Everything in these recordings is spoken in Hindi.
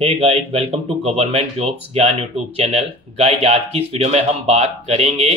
Hey guys, welcome to government jobs Gyan YouTube channel. Guys, आज की इस वीडियो में हम बात करेंगे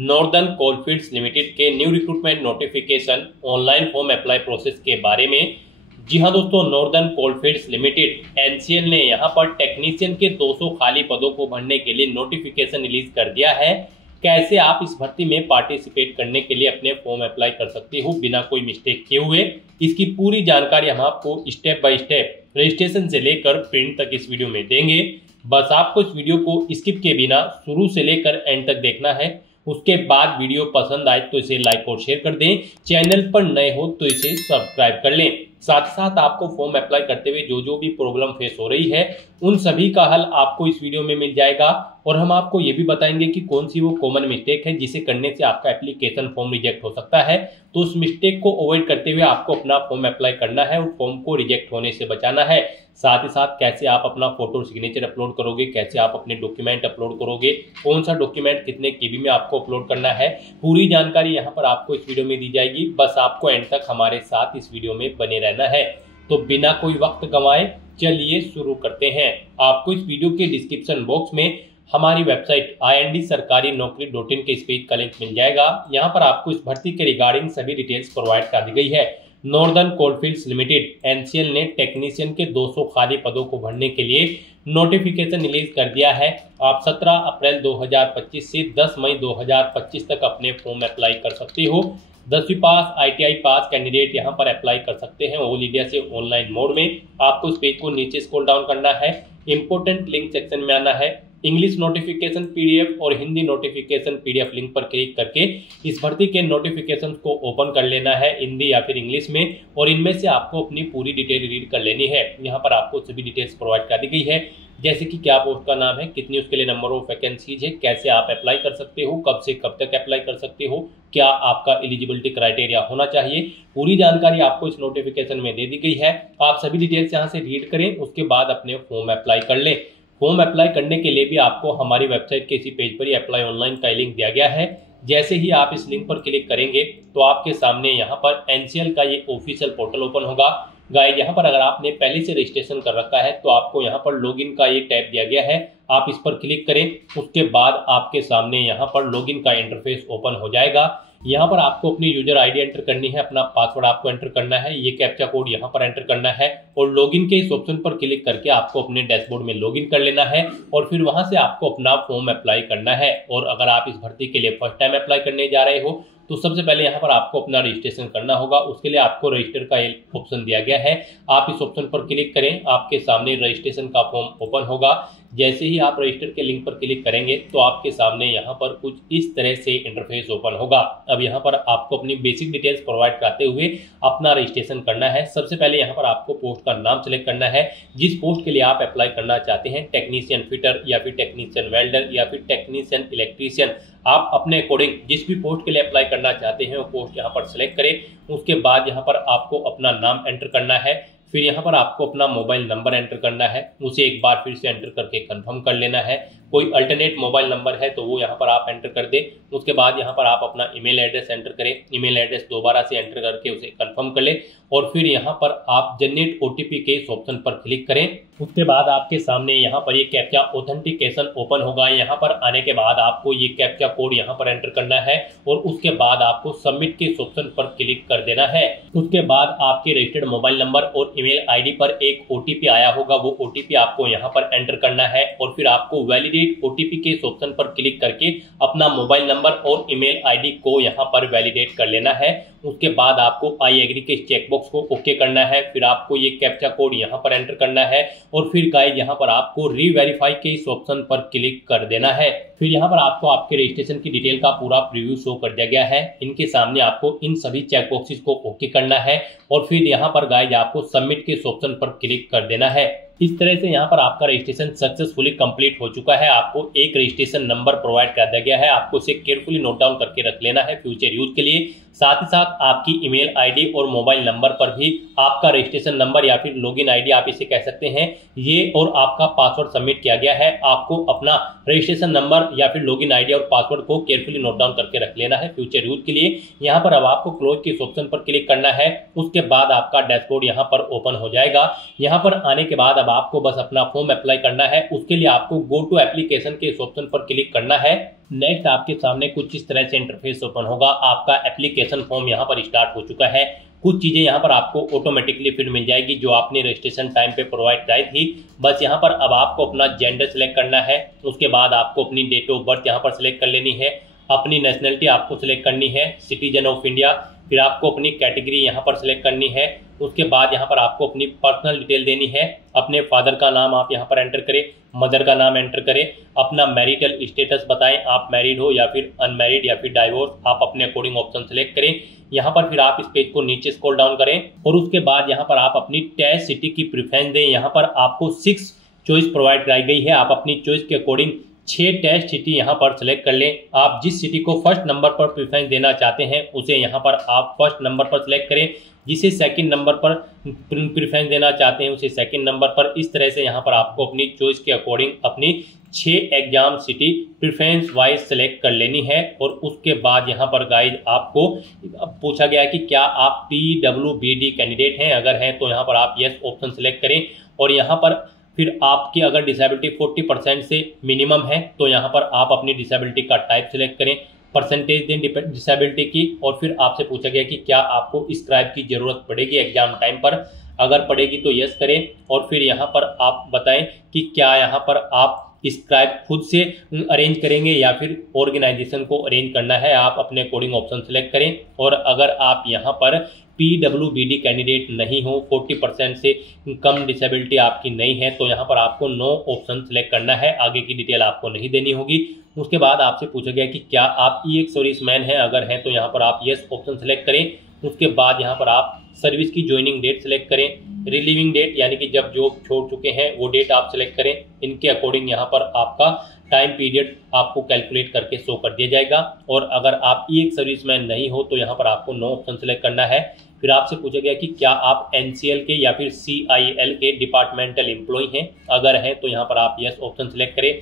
नॉर्दर्न कोलफील्ड्स लिमिटेड के new recruitment notification online form apply process के बारे में। जी हाँ दोस्तों, नॉर्दर्न कोलफील्ड्स लिमिटेड एनसीएल ने यहाँ पर टेक्नीशियन के 200 खाली पदों को भरने के लिए नोटिफिकेशन रिलीज कर दिया है। कैसे आप इस भर्ती में पार्टिसिपेट करने के लिए अपने फॉर्म अप्लाई कर सकते हो बिना कोई मिस्टेक किए हुए, इसकी पूरी जानकारी हम आपको स्टेप बाय स्टेप रजिस्ट्रेशन से लेकर प्रिंट तक इस वीडियो में देंगे। बस आपको इस वीडियो को स्किप किए बिना शुरू से लेकर एंड तक देखना है। उसके बाद वीडियो पसंद आए तो इसे लाइक और शेयर कर दें। चैनल पर नए हो तो इसे सब्सक्राइब कर लें। साथ साथ आपको फॉर्म अप्लाई करते हुए जो भी प्रॉब्लम फेस हो रही है उन सभी का हल आपको इस वीडियो में मिल जाएगा। और हम आपको ये भी बताएंगे कि कौन सी वो कॉमन मिस्टेक है जिसे करने से आपका एप्लीकेशन फॉर्म रिजेक्ट हो सकता है। तो उस मिस्टेक को अवॉइड करते हुए आपको अपना फॉर्म अप्लाई करना है और फॉर्म को रिजेक्ट होने से बचाना है। साथ ही साथ कैसे आप अपना फोटो और सिग्नेचर अपलोड करोगे, कैसे आप अपने डॉक्यूमेंट अपलोड करोगे, कौन सा डॉक्यूमेंट कितने केबी में आपको अपलोड करना है, पूरी जानकारी यहाँ पर आपको इस वीडियो में दी जाएगी। बस आपको एंड तक हमारे साथ इस वीडियो में बने रहना है। तो बिना कोई वक्त गंवाए चलिए शुरू करते हैं। आपको इस वीडियो के डिस्क्रिप्शन बॉक्स में हमारी वेबसाइट ind-sarkari-naukri.in के इस पेज का लिंक मिल जाएगा। यहाँ पर आपको इस भर्ती के रिगार्डिंग सभी डिटेल्स प्रोवाइड कर दी गई है। नॉर्दर्न कोलफील्ड्स लिमिटेड एनसीएल ने टेक्नीशियन के 200 खाली पदों को भरने के लिए नोटिफिकेशन रिलीज कर दिया है। आप 17 अप्रैल 2025 से 10 मई 2025 तक अपने फॉर्म अप्लाई कर सकते हो। 10वीं पास, ITI पास कैंडिडेट यहाँ पर अप्लाई कर सकते हैं ऑल इंडिया से ऑनलाइन मोड में। आपको इस पेज को नीचे स्क्रॉल डाउन करना है, इंपोर्टेंट लिंक सेक्शन में आना है, इंग्लिश नोटिफिकेशन PDF और हिंदी नोटिफिकेशन PDF लिंक पर क्लिक करके इस भर्ती के नोटिफिकेशन को ओपन कर लेना है हिंदी या फिर इंग्लिश में। और इनमें से आपको अपनी पूरी डिटेल रीड कर लेनी है। यहाँ पर आपको सभी डिटेल्स प्रोवाइड कर दी गई है, जैसे कि क्या पोस्ट का नाम है, कितनी उसके लिए नंबर ऑफ वैकेंसीज है, कैसे आप अप्लाई कर सकते हो, कब से कब तक अप्लाई कर सकते हो, क्या आपका एलिजिबिलिटी क्राइटेरिया होना चाहिए। पूरी जानकारी आपको इस नोटिफिकेशन में दे दी गई है। आप सभी डिटेल्स यहाँ से रीड करें, उसके बाद अपने फॉर्म अप्लाई कर लें। फॉर्म अप्लाई करने के लिए भी आपको हमारी वेबसाइट के इसी पेज पर ही अप्लाई ऑनलाइन का लिंक दिया गया है। जैसे ही आप इस लिंक पर क्लिक करेंगे तो आपके सामने यहाँ पर एनसीएल का ये ऑफिशियल पोर्टल ओपन होगा। गाइस, यहाँ पर अगर आपने पहले से रजिस्ट्रेशन कर रखा है तो आपको यहाँ पर लॉगिन का ये टैब दिया गया है, आप इस पर क्लिक करें। उसके बाद आपके सामने यहाँ पर लॉगिन का इंटरफेस ओपन हो जाएगा। यहाँ पर आपको अपनी यूजर आईडी एंटर करनी है, अपना पासवर्ड आपको एंटर करना है, ये कैप्चा कोड यहाँ पर एंटर करना है और लॉगिन के इस ऑप्शन पर क्लिक करके आपको अपने डैशबोर्ड में लॉगिन कर लेना है। और फिर वहां से आपको अपना फॉर्म अप्लाई करना है। और अगर आप इस भर्ती के लिए फर्स्ट टाइम अप्लाई करने जा रहे हो तो सबसे पहले यहाँ पर आपको अपना रजिस्ट्रेशन करना होगा। उसके लिए आपको रजिस्टर का ऑप्शन दिया गया है, आप इस ऑप्शन पर क्लिक करें। आपके सामने रजिस्ट्रेशन का फॉर्म ओपन होगा। जैसे ही आप रजिस्टर के लिंक पर क्लिक करेंगे तो आपके सामने यहाँ पर कुछ इस तरह से इंटरफेस ओपन होगा। अब यहाँ पर आपको अपनी बेसिक डिटेल्स प्रोवाइड करते हुए अपना रजिस्ट्रेशन करना है। सबसे पहले यहाँ पर आपको पोस्ट का नाम सेलेक्ट करना है, जिस पोस्ट के लिए आप अप्लाई करना चाहते हैं, टेक्नीशियन फिटर या फिर टेक्नीशियन वेल्डर या फिर टेक्नीशियन इलेक्ट्रीशियन। आप अपने अकॉर्डिंग जिस भी पोस्ट के लिए अप्लाई करना चाहते हैं वो पोस्ट यहाँ पर सिलेक्ट करें। उसके बाद यहाँ पर आपको अपना नाम एंटर करना है, फिर यहाँ पर आपको अपना मोबाइल नंबर एंटर करना है, उसे एक बार फिर से एंटर करके कंफर्म कर लेना है। कोई अल्टरनेट मोबाइल नंबर है तो वो यहाँ पर आप एंटर कर दें। उसके बाद यहाँ पर आप अपना ईमेल एड्रेस एंटर करें, ईमेल एड्रेस दोबारा से एंटर करके उसे कंफर्म कर लें। और फिर यहाँ पर आप जनरेट OTP के इस ऑप्शन पर क्लिक करें। उसके बाद आपके सामने यहाँ पर ये कैप्चा ऑथेंटिकेशन ओपन होगा। यहाँ पर आने के बाद आपको ये कैप्चा कोड यहाँ पर एंटर करना है और उसके बाद आपको सबमिट के इस ऑप्शन पर क्लिक कर देना है। उसके बाद आपके रजिस्टर्ड मोबाइल नंबर और ईमेल आईडी पर एक OTP आया होगा, वो OTP आपको यहाँ पर एंटर करना है। और फिर आपको वैलिडेट OTP के इस ऑप्शन पर क्लिक करके अपना मोबाइल नंबर और ईमेल आईडी को यहाँ पर वैलिडेट कर लेना है। उसके बाद आपको आई एग्री के चेकबॉक्स को ओके करना है। फिर आपको ये कैप्चा कोड यहाँ पर एंटर करना है और फिर गाइस यहाँ पर आपको रीवेरीफाई के इस ऑप्शन पर क्लिक कर देना है। फिर यहाँ पर आपको आपके रजिस्ट्रेशन की डिटेल का पूरा प्रीव्यू शो कर दिया गया है। इनके सामने आपको इन सभी चेकबॉक्सेस को ओके करना है और फिर यहाँ पर गाइस आपको सबमिट के इस ऑप्शन पर क्लिक कर देना है। इस तरह से यहाँ पर आपका रजिस्ट्रेशन सक्सेसफुली कंप्लीट हो चुका है। आपको एक रजिस्ट्रेशन नंबर प्रोवाइड कर दिया गया है, आपको इसे केयरफुली नोट डाउन करके रख लेना है फ्यूचर यूज के लिए। साथ ही साथ आपकी ईमेल आईडी और मोबाइल नंबर पर भी आपका रजिस्ट्रेशन नंबर या फिर लॉगिन आईडी आप इसे कह सकते हैं ये और आपका पासवर्ड सबमिट किया गया है। आपको अपना रजिस्ट्रेशन नंबर या फिर लॉगिन आईडी और पासवर्ड को केयरफुली नोट डाउन करके रख लेना है फ्यूचर यूज के लिए। यहाँ पर अब आपको क्लोज के इस ऑप्शन पर क्लिक करना है। उसके बाद आपका डैशबोर्ड यहाँ पर ओपन हो जाएगा। यहाँ पर आने के बाद अब आपको बस अपना फॉर्म अप्लाई करना है। उसके लिए आपको गो टू एप्लीकेशन के इस ऑप्शन पर क्लिक करना है। नेक्स्ट आपके सामने कुछ इस तरह से इंटरफेस ओपन होगा। आपका एप्लीकेशन फॉर्म यहाँ पर स्टार्ट हो चुका है। कुछ चीजें यहाँ पर आपको ऑटोमेटिकली फिर मिल जाएगी जो आपने रजिस्ट्रेशन टाइम पे प्रोवाइड कराई थी। बस यहाँ पर अब आपको अपना जेंडर सेलेक्ट करना है। उसके बाद आपको अपनी डेट ऑफ बर्थ यहाँ पर सिलेक्ट कर लेनी है। अपनी नेशनलिटी आपको सिलेक्ट करनी है, सिटीजन ऑफ इंडिया। फिर आपको अपनी कैटेगरी यहाँ पर सिलेक्ट करनी है। उसके बाद यहाँ पर आपको अपनी पर्सनल डिटेल देनी है। अपने फादर का नाम आप यहाँ पर एंटर करें, मदर का नाम एंटर करें। अपना मैरिटल स्टेटस बताएं, आप मैरिड हो या फिर अनमैरिड या फिर डाइवोर्स, आप अपने अकॉर्डिंग ऑप्शन सेलेक्ट करें। यहाँ पर फिर आप इस पेज को नीचे स्क्रॉल डाउन करें और उसके बाद यहाँ पर आप अपनी टेस्ट सिटी की प्रेफरेंस दें। यहाँ पर आपको 6 चॉइस प्रोवाइड कराई गई है। आप अपनी चॉइस के अकॉर्डिंग 6 टेस्ट सिटी यहाँ पर सेलेक्ट कर लें। आप जिस सिटी को फर्स्ट नंबर पर प्रेफरेंस देना चाहते हैं उसे यहाँ पर आप फर्स्ट नंबर पर सिलेक्ट करें। जिसे सेकंड नंबर पर प्रेफरेंस देना चाहते हैं उसे सेकंड नंबर पर। इस तरह से यहाँ पर आपको अपनी चॉइस के अकॉर्डिंग अपनी 6 exam city preference wise select कर लेनी है। और उसके बाद यहाँ पर गाइड आपको पूछा गया है कि क्या आप PWBD कैंडिडेट हैं। अगर हैं तो यहाँ पर आप यस ऑप्शन सेलेक्ट करें। और यहाँ पर फिर आपकी अगर डिसेबिलिटी 40% से मिनिमम है तो यहाँ पर आप अपनी डिसेबिलिटी का टाइप सेलेक्ट करें, परसेंटेज दें डिसेबिलिटी की। और फिर आपसे पूछा गया कि क्या आपको स्क्राइब की जरूरत पड़ेगी एग्जाम टाइम पर। अगर पड़ेगी तो यस करें। और फिर यहाँ पर आप बताएं कि क्या यहाँ पर आप स्क्राइब खुद से अरेंज करेंगे या फिर ऑर्गेनाइजेशन को अरेंज करना है। आप अपने अकॉर्डिंग ऑप्शन सेलेक्ट करें। और अगर आप यहाँ पर PWBD कैंडिडेट नहीं हो, 40% से कम डिसेबिलिटी आपकी नहीं है, तो यहाँ पर आपको नो ऑप्शन सेलेक्ट करना है। आगे की डिटेल आपको नहीं देनी होगी। उसके बाद आपसे पूछा गया कि क्या आप EX सर्विसमैन हैं। अगर हैं तो यहाँ पर आप यस ऑप्शन सेलेक्ट करें। उसके बाद यहाँ पर आप सर्विस की ज्वाइनिंग डेट सेलेक्ट करें। रिलीविंग डेट यानी कि जब जॉब छोड़ चुके हैं वो डेट आप सेलेक्ट करें। इनके अकॉर्डिंग यहाँ पर आपका टाइम पीरियड आपको कैलकुलेट करके शो कर दिया जाएगा। और अगर आप EX सर्विसमैन नहीं हो तो यहाँ पर आपको नो ऑप्शन सेलेक्ट करना है। फिर आपसे पूछा गया कि क्या आप NCL के या फिर CIL के डिपार्टमेंटल एम्प्लॉय हैं। अगर हैं तो यहाँ पर आप यस ऑप्शन सेलेक्ट करें।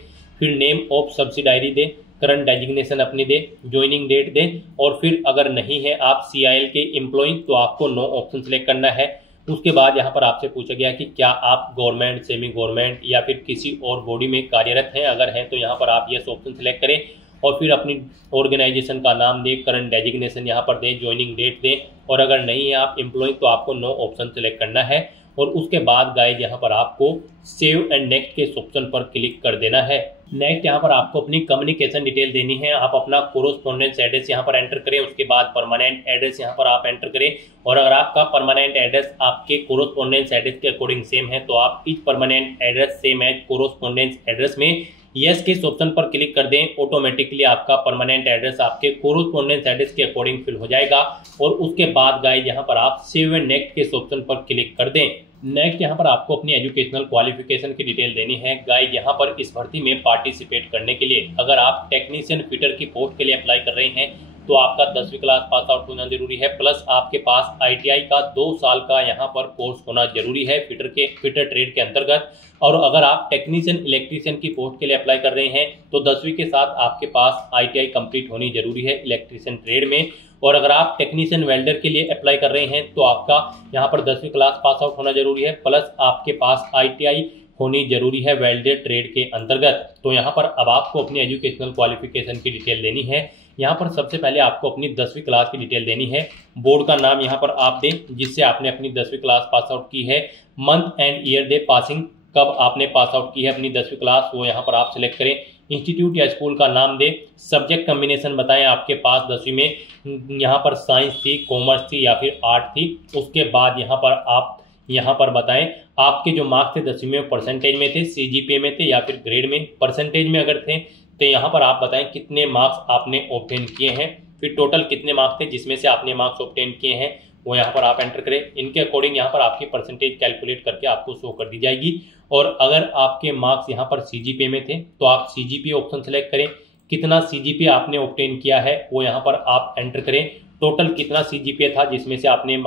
फिर नेम ऑफ सब्सिडायरी दें, करंट डेजिग्नेशन अपनी दें, ज्वाइनिंग डेट दें। और फिर अगर नहीं है आप CIL के एम्प्लॉय तो आपको नो ऑप्शन सेलेक्ट करना है। उसके बाद यहाँ पर आपसे पूछा गया कि क्या आप गवर्नमेंट, सेमी गवर्नमेंट या फिर किसी और बॉडी में कार्यरत हैं। अगर हैं तो यहाँ पर आप यस ऑप्शन सेलेक्ट करें। और फिर अपनी ऑर्गेनाइजेशन का नाम दें, करंट डेजिग्नेशन यहाँ पर दें, ज्वाइनिंग डेट दें। और अगर नहीं है आप एम्प्लॉय तो आपको नो ऑप्शन सेलेक्ट करना है। और उसके बाद गाइज यहाँ पर आपको सेव एंड नेक्स्ट के ऑप्शन पर क्लिक कर देना है। नेक्स्ट यहाँ पर आपको अपनी कम्युनिकेशन डिटेल देनी है। आप अपना कोरोस्पोंडेंस एड्रेस यहाँ पर एंटर करें। उसके बाद परमानेंट एड्रेस यहाँ पर आप एंटर करें। और अगर आपका परमानेंट एड्रेस आपके कोरोस्पोंडेंस एड्रेस के अकॉर्डिंग सेम है तो आप इस permanent address same as correspondence address में यस के इस ऑप्शन पर क्लिक कर दें। ऑटोमेटिकली आपका परमानेंट एड्रेस आपके कोरोस्पोंडेंस एड्रेस के अकॉर्डिंग फिल हो जाएगा। और उसके बाद गाइज यहाँ पर आप सेव एंड नेक्स्ट के इस ऑप्शन पर क्लिक कर दें। नेक्स्ट यहाँ पर आपको अपनी एजुकेशनल क्वालिफिकेशन की डिटेल देनी है। गाइज यहाँ पर इस भर्ती में पार्टिसिपेट करने के लिए अगर आप टेक्नीशियन फिटर की पोस्ट के लिए अप्लाई कर रहे हैं तो आपका 10वीं क्लास पास आउट होना जरूरी है। प्लस आपके पास ITI का 2 साल का यहाँ पर कोर्स होना जरूरी है फिटर ट्रेड के अंतर्गत। और अगर आप टेक्नीशियन इलेक्ट्रीशियन की पोस्ट के लिए अप्लाई कर रहे हैं तो 10वीं के साथ आपके पास ITI कंप्लीट होनी जरूरी है इलेक्ट्रीशियन ट्रेड में। और अगर आप टेक्नीशियन वेल्डर के लिए अप्लाई कर रहे हैं तो आपका यहाँ पर 10वीं क्लास पास आउट होना जरूरी है। प्लस आपके पास ITI होनी जरूरी है वेल्डर ट्रेड के अंतर्गत। तो यहाँ पर अब आपको अपनी एजुकेशनल क्वालिफिकेशन की डिटेल देनी है। यहाँ पर सबसे पहले आपको अपनी 10वीं क्लास की डिटेल देनी है। बोर्ड का नाम यहाँ पर आप दें जिससे आपने अपनी 10वीं क्लास पास आउट की है। Month and year they passing, कब आपने पास आउट की है अपनी 10वीं क्लास, वो यहाँ पर आप सिलेक्ट करें। इंस्टीट्यूट या स्कूल का नाम दें। सब्जेक्ट कम्बिनेशन बताएं आपके पास 10वीं में यहाँ पर साइंस थी, कॉमर्स थी या फिर आर्ट थी। उसके बाद यहाँ पर आप यहाँ पर बताएं आपके जो मार्क्स थे 10वीं में परसेंटेज में थे, CGPA में थे या फिर ग्रेड में। परसेंटेज में अगर थे तो यहाँ पर आप बताएं कितने मार्क्स आपने ऑब्टेन किए हैं। फिर टोटल कितने मार्क्स थे जिसमें से आपने मार्क्स ऑब्टेन किए हैं वो यहाँ पर आप एंटर करें। इनके अकॉर्डिंग यहाँ पर आपकी परसेंटेज कैलकुलेट करके आपको शो कर दी जाएगी। और अगर आपके मार्क्स यहाँ पर CGPA में थे तो आप CGPA ऑप्शन सेलेक्ट करें। कितना CGPA आपने ऑब्टेन किया है वो यहाँ पर आप एंटर करें। टोटल कितना CGPA था जिसमें से आपने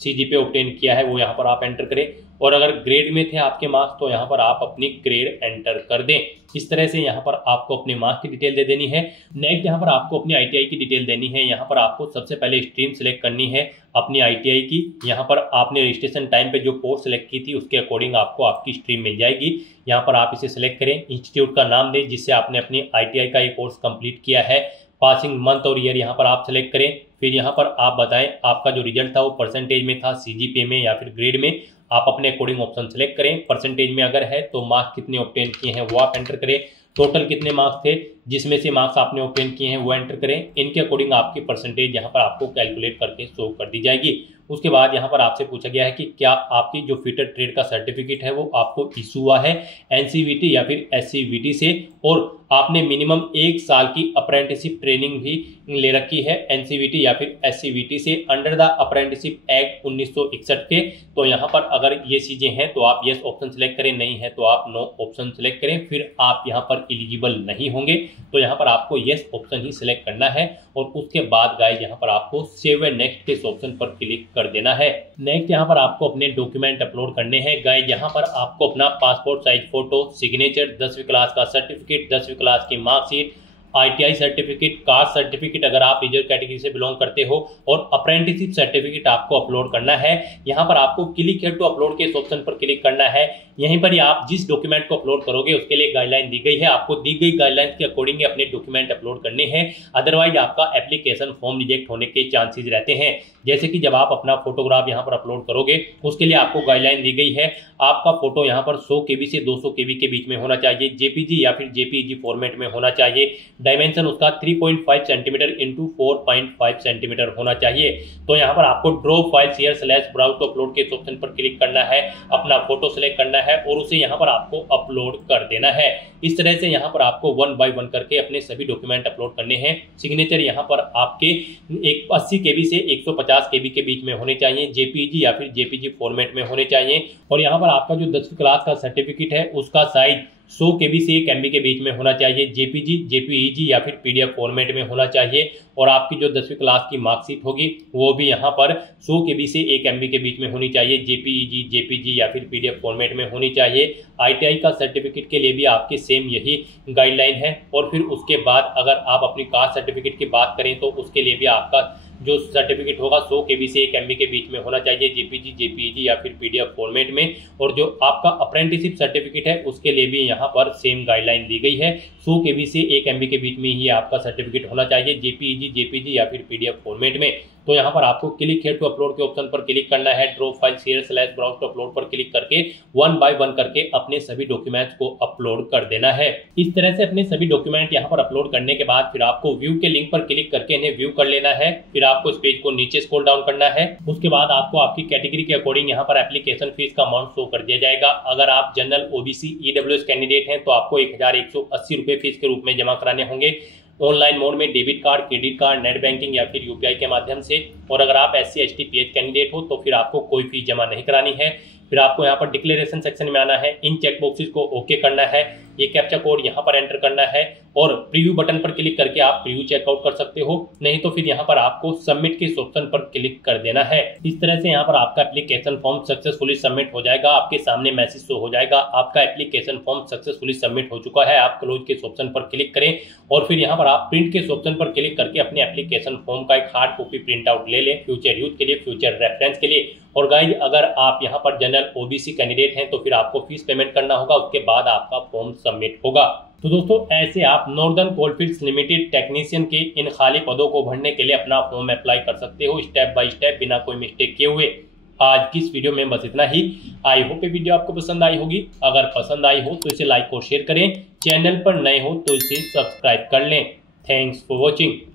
CGPA ऑब्टेन किया है वो यहाँ पर आप एंटर करें, और अगर ग्रेड में थे आपके मार्क्स तो यहाँ पर आप अपनी ग्रेड एंटर कर दें। इस तरह से यहाँ पर आपको अपने मार्क्स की डिटेल दे देनी है। नेक्स्ट यहाँ पर आपको अपनी ITI की डिटेल देनी है। यहाँ पर आपको सबसे पहले स्ट्रीम सेलेक्ट करनी है अपनी ITI की। यहाँ पर आपने रजिस्ट्रेशन टाइम पे जो कोर्स सेलेक्ट की थी उसके अकॉर्डिंग आपको आपकी स्ट्रीम मिल जाएगी। यहाँ पर आप इसे सेलेक्ट करें, इंस्टीट्यूट का नाम दें जिससे आपने अपनी ITI का ये कोर्स कंप्लीट किया है, पासिंग मंथ और ईयर यहाँ पर आप सेलेक्ट करें। फिर यहाँ पर आप बताएं आपका जो रिजल्ट था वो परसेंटेज में था, CGPA में या फिर ग्रेड में, आप अपने अकॉर्डिंग ऑप्शन सेलेक्ट करें। परसेंटेज में अगर है तो मार्क्स कितने ऑब्टेन किए हैं वो आप एंटर करें। टोटल कितने मार्क्स थे जिसमें से मार्क्स आपने ऑब्टेन किए हैं वो एंटर करें। इनके अकॉर्डिंग आपकी परसेंटेज यहाँ पर आपको कैलकुलेट करके शो कर दी जाएगी। उसके बाद यहाँ पर आपसे पूछा गया है कि क्या आपकी जो फिटर ट्रेड का सर्टिफिकेट है वो आपको इशू हुआ है NCVT या फिर SCVT से, और आपने मिनिमम 1 साल की अप्रेंटिसशिप ट्रेनिंग भी ले रखी है NCVT या फिर SCVT से अंडर द अप्रेंटिसशिप एक्ट 1961 के। तो यहाँ पर अगर ये चीज़ें हैं तो आप यस ऑप्शन सेलेक्ट करें, नहीं है तो आप नो ऑप्शन सेलेक्ट करें। फिर आप यहाँ पर एलिजिबल नहीं होंगे तो यहाँ पर आपको यस ऑप्शन ही सिलेक्ट करना है, और उसके बाद गाइस यहाँ पर आपको सेव एंड नेक्स्ट के ऑप्शन पर क्लिक कर देना है। नेक्स्ट यहाँ पर आपको अपने डॉक्यूमेंट अपलोड करने हैं। गाइस यहाँ पर आपको अपना पासपोर्ट साइज फोटो, सिग्नेचर, 10वीं क्लास का सर्टिफिकेट, 10वीं क्लास की marksheet, ITI certificate, caste certificate अगर आप रिजर्व कैटेगरी से बिलोंग करते हो, और अप्रेंटिसशिप सर्टिफिकेट आपको अपलोड करना है। यहाँ पर आपको क्लिक हियर टू अपलोड के इस ऑप्शन पर क्लिक करना है। यहीं पर ही आप जिस डॉक्यूमेंट को अपलोड करोगे उसके लिए गाइडलाइन दी गई है, आपको दी गई गाइडलाइन के अकॉर्डिंग अपने डॉक्यूमेंट अपलोड करने हैं, अदरवाइज आपका एप्लीकेशन फॉर्म रिजेक्ट होने के चांसेस रहते हैं। जैसे कि जब आप अपना फोटोग्राफ यहाँ पर अपलोड करोगे उसके लिए आपको गाइडलाइन दी गई है, आपका फोटो यहाँ पर 100 KB से 200 KB के बीच में होना चाहिए, JPG या फिर JPEG फॉर्मेट में होना चाहिए, डायमेंशन उसका 3.5 सेंटीमीटर इंटू 4.5 सेंटीमीटर होना चाहिए। तो यहाँ पर आपको drop file share slash browse to upload के ऑप्शन पर क्लिक करना है, अपना फोटो सेलेक्ट करना है और उसे यहाँ पर आपको अपलोड कर देना है। इस तरह से यहाँ पर आपको 1 बाय 1 करके अपने सभी डॉक्यूमेंट अपलोड करने हैं। सिग्नेचर यहाँ पर आपके 80 KB से 150 KB के बीच में होने चाहिए, JPG या फिर JPG फॉर्मेट में होने चाहिए, और यहाँ पर आपका जो 10वीं क्लास का सर्टिफिकेट है उसका साइज 100 KB से 1 MB के बीच में होना चाहिए, JPG, JPEG या फिर PDF फॉर्मेट में होना चाहिए, और आपकी जो 10वीं क्लास की मार्कशीट होगी वो भी यहाँ पर 100 KB से 1 MB के बीच में होनी चाहिए, JPEG, JPG या फिर PDF फॉर्मेट में होनी चाहिए। ITI का सर्टिफिकेट के लिए भी आपके सेम यही गाइडलाइन है। और फिर उसके बाद अगर आप अपनी कास्ट सर्टिफिकेट की बात करें तो उसके लिए भी आपका जो सर्टिफिकेट होगा 100 KB से 1 MB के बीच में होना चाहिए, JPG, JPEG या फिर PDF फॉर्मेट में। और जो आपका अप्रेंटिसशिप सर्टिफिकेट है उसके लिए भी यहाँ पर सेम गाइडलाइन दी गई है, 100 KB से 1 MB के बीच में ही आपका सर्टिफिकेट होना चाहिए, JPEG, JPG या फिर PDF फॉर्मेट में। तो यहाँ पर आपको क्लिक हियर टू अपलोड के ऑप्शन पर क्लिक करना है, drop file share slash browse to upload पर क्लिक करके 1 बाय 1 करके अपने सभी डॉक्यूमेंट्स को अपलोड कर देना है। इस तरह से अपने सभी डॉक्यूमेंट यहाँ पर अपलोड करने के बाद फिर आपको व्यू के लिंक पर क्लिक करके इन्हें व्यू कर लेना है। फिर आपको इस पेज को नीचे स्क्रॉल डाउन करना है। उसके बाद आपको आपकी कैटेगरी के अकॉर्डिंग यहाँ पर एप्लीकेशन फीस का अमाउंट शो कर दिया जाएगा। अगर आप जनरल, OBC, EWS कैंडिडेट हैं तो आपको 1180 रुपये फीस के रूप में जमा कराने होंगे, ऑनलाइन मोड में debit card, credit card, net banking या फिर UPI के माध्यम से। और अगर आप SC, ST, PH कैंडिडेट हो तो फिर आपको कोई फीस जमा नहीं करानी है। फिर आपको यहाँ पर डिक्लेरेशन सेक्शन में आना है, इन चेक बॉक्सेस को ओके करना है, ये कैप्चा कोड यहाँ पर एंटर करना है और प्रीव्यू बटन पर क्लिक करके आप प्रीव्यू चेकआउट कर सकते हो, नहीं तो फिर यहाँ पर आपको सबमिट के ऑप्शन पर क्लिक कर देना है। इस तरह से यहाँ पर आपका एप्लीकेशन फॉर्म सक्सेसफुली सबमिट हो जाएगा। आपके सामने मैसेज शो हो जाएगा, आपका एप्लीकेशन फॉर्म सक्सेसफुली सबमिट हो चुका है। आप क्लोज के ऑप्शन पर क्लिक करें और फिर यहाँ पर आप प्रिंट के ऑप्शन पर क्लिक करके अपने एप्लीकेशन फॉर्म का एक हार्ड कॉपी प्रिंट आउट ले लें, फ्यूचर यूज के लिए, फ्यूचर रेफरेंस के लिए। और गाइज अगर आप यहाँ पर जनरल, OBC कैंडिडेट हैं तो फिर आपको फीस पेमेंट करना होगा, उसके बाद आपका फॉर्म सबमिट होगा। तो दोस्तों ऐसे आप नॉर्दर्न कोलफील्ड्स लिमिटेड टेक्नीशियन के इन खाली पदों को भरने के लिए अपना फॉर्म अप्लाई कर सकते हो स्टेप बाय स्टेप, बिना कोई मिस्टेक किए हुए। आज की इस वीडियो में बस इतना ही। आई होप ये वीडियो आपको पसंद आई होगी। अगर पसंद आई हो तो इसे लाइक और शेयर करें, चैनल पर नए हो तो इसे सब्सक्राइब कर लें। Thanks for watching.